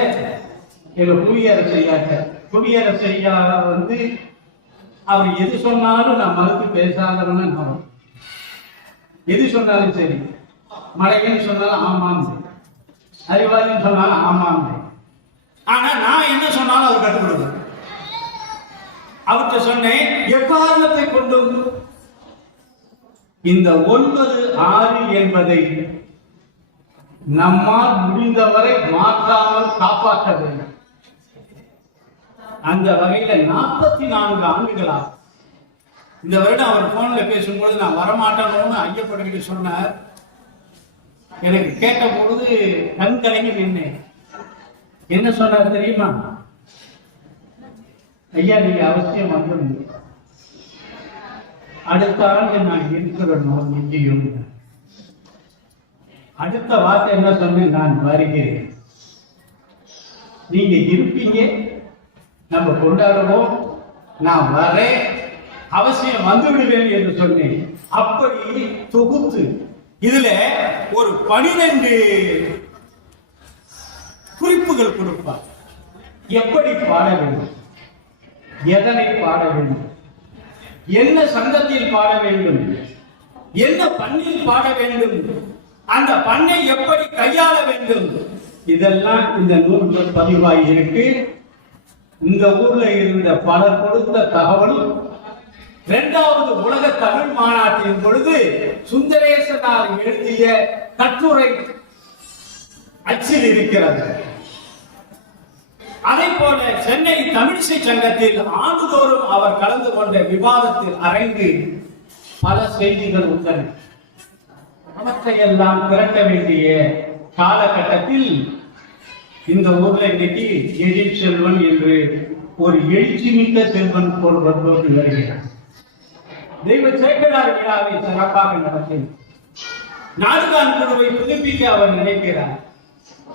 எங்க புவியரசையா வந்து அவர் எது சொன்னாலும் நான் மறுத்து பேசாதவன்னு நான், எது சொன்னாலும் சரி, மழைன்னு சொன்னாலும் ஆமாம், அறிவாளின்னு சொன்னாலும் ஆமாம். ஆனா நான் என்ன சொன்னாலும் அவர் கட்டுப்படுவார். அவர்கிட்ட சொன்னேன், எக்காரணத்தை கொண்டும் இந்த 9/6 என்பதை நம்மால் முடிந்தவரை மாற்றாமல் காப்பாற்ற வேண்டும். அந்த வகையில 44 ஆண்டுகளாக இந்த வருடம் அவர் போன்ல பேசும்போது நான் வரமாட்டேன்னு ஐயப்பட்டு சொன்னார். எனக்கு கேட்ட பொழுது கண் கலங்கி நின்னேன். என்ன சொன்னார் தெரியுமா? ஐயா, நீங்க அவசியம் வந்துடுங்க, அடுத்த ஆண்டு நான் இருக்கிறோம் இங்கேயும். அடுத்த வார்த்தை என்ன சொன்னேன்? நான் வருகிறேன், நீங்க இருப்பீங்க, நம்ம கொண்டாடுவோம், நான் வரேன், அவசியம் வந்து விடுவேன் என்று சொன்னேன். அப்படி தொகுத்து இதுல ஒரு 12 குறிப்புகள் கொடுப்பார். எப்படி பாட வேண்டும், எதனை பாட வேண்டும், என்ன சங்கத்தில் பாட வேண்டும், என்ன பண்ணில் பாட வேண்டும், அந்த பண்ணை எப்படி கையாள வேண்டும், இதெல்லாம் இந்த நூல்கள் பதிவாகி இருக்கு. இந்த ஊர்ல இருந்த பலர் கொடுத்த தகவல் 2வது உலக தமிழ் மாநாட்டின் பொழுது சுந்தரேசனார் எழுதிய கட்டுரை அச்சில் இருக்கிறது. அதை போல சென்னை தமிழிசை சங்கத்தில் ஆண்டுதோறும் அவர் கலந்து கொண்ட விவாதத்தில் அரங்கு பல செய்திகள் உள்ளன. அவற்றையெல்லாம் திரட்ட வேண்டிய காலகட்டத்தில் இந்த ஊர்ல இன்னைக்கு எழில் செல்வன் என்று ஒரு எழுச்சி மிக்க செல்வன் போன்று வருகிறார். தெய்வ சேக்கடார் விழாவை சிறப்பாக நடத்தி நாடுகான் குழுவை புதுப்பிக்க அவர் நினைக்கிறார்.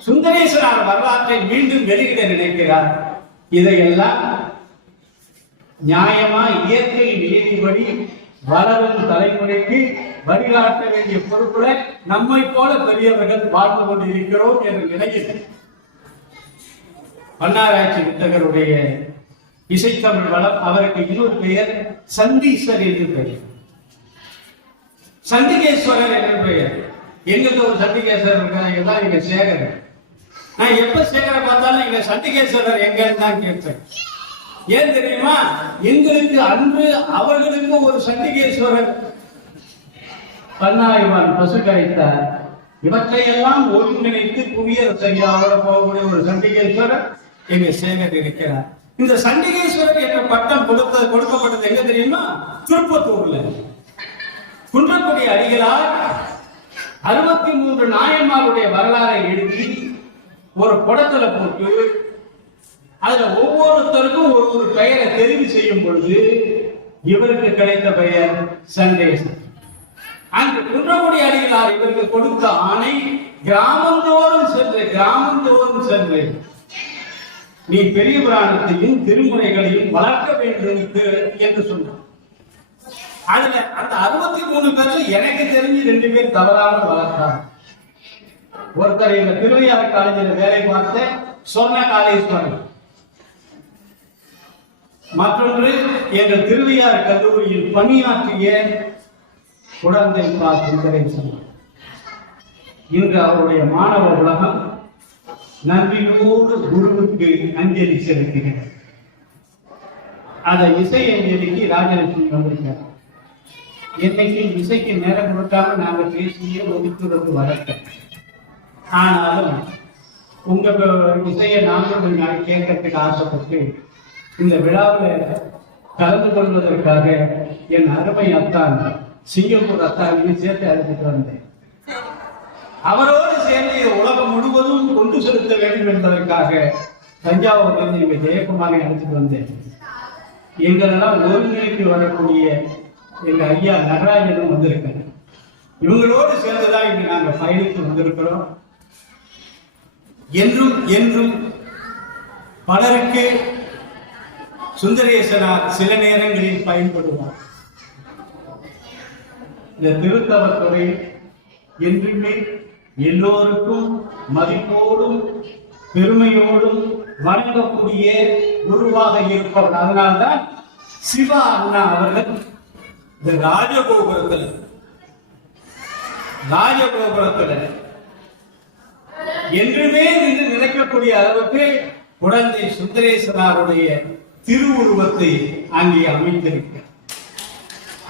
சுந்தரேசனார் வரலாற்றை மீண்டும் வெளியிட நினைக்கிறார். இதையெல்லாம் நியாயமா இயற்கை நியதிப்படி வளரும் தலைமுறைக்கு வழிகாட்ட வேண்டிய பொறுப்புல நம்மை போல பெரியவர்கள் வாழ்ந்து கொண்டிருக்கிறோம் என்ற நிலையில் பன்னாராய்ச்சி வித்தகருடைய இசைத்தமிழ் வளம், அவருக்கு இன்னொரு பெயர் சந்தீஸ்வர் என்று பெயர், சண்டிகேஸ்வரர் என்று பெயர். எங்களுக்கு ஒரு சண்டிகேஸ்வரர் இருக்காங்க, எல்லாம் இங்க சேகர். நான் எப்ப சேகரை பார்த்தாலும் இங்க சண்டிகேஸ்வரர் எங்கன்னு தான் கேட்பேன். ஏன் தெரியுமா? எங்களுக்கு அன்று அவர்களுக்கு ஒரு சண்டிகேஸ்வரர் பன்னாய்வான் பசு கழித்தார். இவற்றையெல்லாம் ஒருங்கிணைத்து புவியரசையாவோட போகக்கூடிய ஒரு சண்டிகேஸ்வரர் எங்க சேகர் இருக்கிறார். இந்த சண்டிகேஸ்வரர் என்ற பட்டம் கொடுக்கப்பட்டது எங்க தெரியுமா? திருப்பத்தூர்ல. குன்றக்குடி அடிகளார் 63 நாயன்மாருடைய வரலாறை எழுதி ஒரு குடத்துல போட்டு அதுல ஒவ்வொருத்தருக்கும் ஒரு பெயரை தெரிவு செய்யும் பொழுது இவருக்கு கிடைத்த பெயர் சண்டேசன். அந்த குன்றக்குடி அடிகளார் இவருக்கு கொடுத்த ஆணை கிராமந்தோறும் சென்று நீ பெரிய புராணத்தையும் திருமுறைகளையும் வளர்க்க வேண்டும் என்று சொன்னார். அதுல அந்த 63 பேர்ல எனக்கு தெரிஞ்சு 2 பேர் தவறாக வளர்த்தார். ஒருத்தர் இந்த திருவையாறு காலேஜில் வேலை பார்த்த சொன்ன காலேஸ்வரன், மற்றொன்று எங்கள் திருவையாறு கல்லூரியில் பணியாற்றிய குழந்தை சுந்தரேசன். இன்று அவருடைய மாணவ உலகம் நன்றியோடு குருவுக்கு அஞ்சலி செலுத்துகிறது. அதை இசை அஞ்சலிக்கு ராஜலட்சுமி வந்திருக்கார். என்னைக்கு இசைக்கு நேரம் கொடுக்காம நாங்க பேசியே ஒதுக்குறது வழக்கம். ஆனாலும் உங்க இசையை நாங்கள் கொஞ்சம் கேட்கறதுக்கு ஆசைப்பட்டு இந்த விழாவில் கலந்து கொள்வதற்காக என் அருமை அத்தான் சிங்கப்பூர் அத்தானையும் சேர்த்து அழைத்துட்டு வந்தேன். அவரோடு சேர்ந்து உலகம் முழுவதும் கொண்டு செலுத்த வேண்டும் என்பதற்காக தஞ்சாவூரிலிருந்து இங்க ஜெயக்குமாரை அழைத்துட்டு வந்தேன். எங்களெல்லாம் ஒருங்கிணைத்து வரக்கூடிய எங்க ஐயா நடராஜனும் வந்திருக்காங்க. இவங்களோடு சேர்ந்துதான் இங்க நாங்க பயணித்து வந்திருக்கிறோம். என்றும் பலருக்கு சுந்தரேசனார் சில நேரங்களில் பயன்படுவார். இந்த திருத்தவத்துறை என்றுமே எல்லோருக்கும் மதிப்போடும் பெருமையோடும் வணங்கக்கூடிய குருவாக இருப்பவர். அதனால்தான் சிவா அண்ணா அவர்கள் இந்த ராஜகோபுரத்துல என்றுமே நின்று நினைக்கக்கூடிய அளவுக்கு குழந்தை சுந்தரேசனாருடைய திருவுருவத்தை அங்கே அமைத்திருக்க.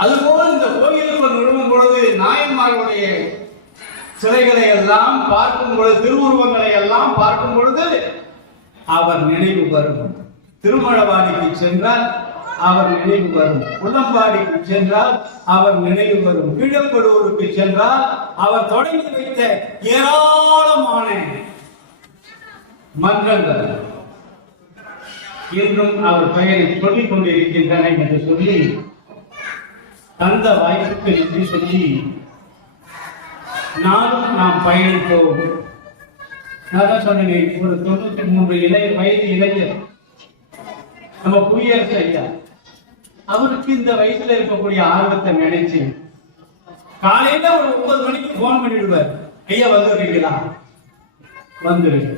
அதுபோல் இந்த கோயிலுக்குள் நுழையும் பொழுது நாயன்மார்களுடைய சிலைகளை எல்லாம் பார்க்கும் பொழுது, திருவுருவங்களை எல்லாம் பார்க்கும் பொழுது அவர் நினைவு வரும். திருமழவாடிக்கு சென்றால் அவர் நினைவு வரும். உள்ளம்பாடிக்கு சென்றால் அவர் நினைவு வரும். கீழப்படுவூருக்கு சென்றால் அவர் தொடங்கி வைத்த ஏராளமான மன்றங்கள் இன்றும் அவர் பெயரை சொல்லிக் கொண்டிருக்கின்றன என்று சொல்லி தந்த வாய்ப்புக்கு நன்றி சொல்லி நானும் நாம் பயணித்தோம். நான் தான் சொன்னேன், ஒரு 93 வயது இளைஞர் நம்ம குடியரசு ஐயா, அவருக்கு இந்த வயசுல இருக்கக்கூடிய ஆர்வத்தை நினைச்சு காலையில ஒரு 9 மணிக்கு போன் பண்ணிடுவார். ஐயா வந்துடுறீங்களா? வந்துருங்க.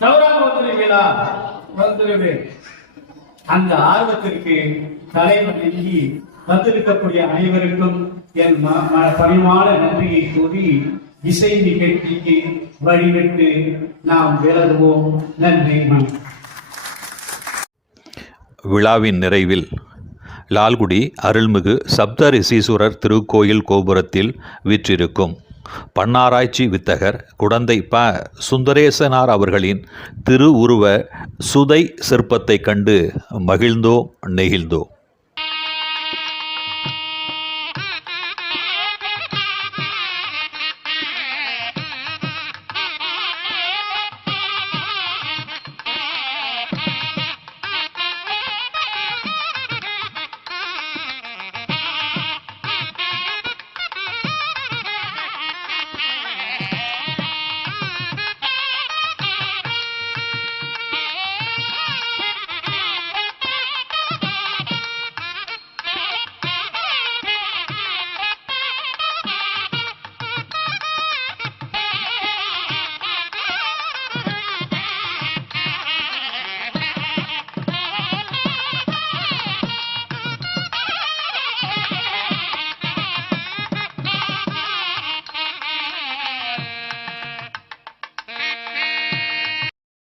தவறாக வந்துடுவீங்களா? வந்துடுவேன். அந்த ஆர்வத்திற்கு தலைவணங்கி வந்திருக்கக்கூடிய அனைவருக்கும் என் பணிவான நன்றியை கூறி இசை நிகழ்ச்சிக்கு வழிவிட்டு நாம் விலகுவோம். நன்றி. விழாவின் நிறைவில் லால்குடி அருள்மிகு சப்தரிசீஸ்வரர் திருக்கோயில் கோபுரத்தில் வீற்றிருக்கும் பன்னாராய்ச்சி வித்தகர் குடந்தை ப. சுந்தரேசனார் அவர்களின் திருவுருவ சுதை சிற்பத்தை கண்டு மகிழ்ந்தோம், நெகிழ்ந்தோம்.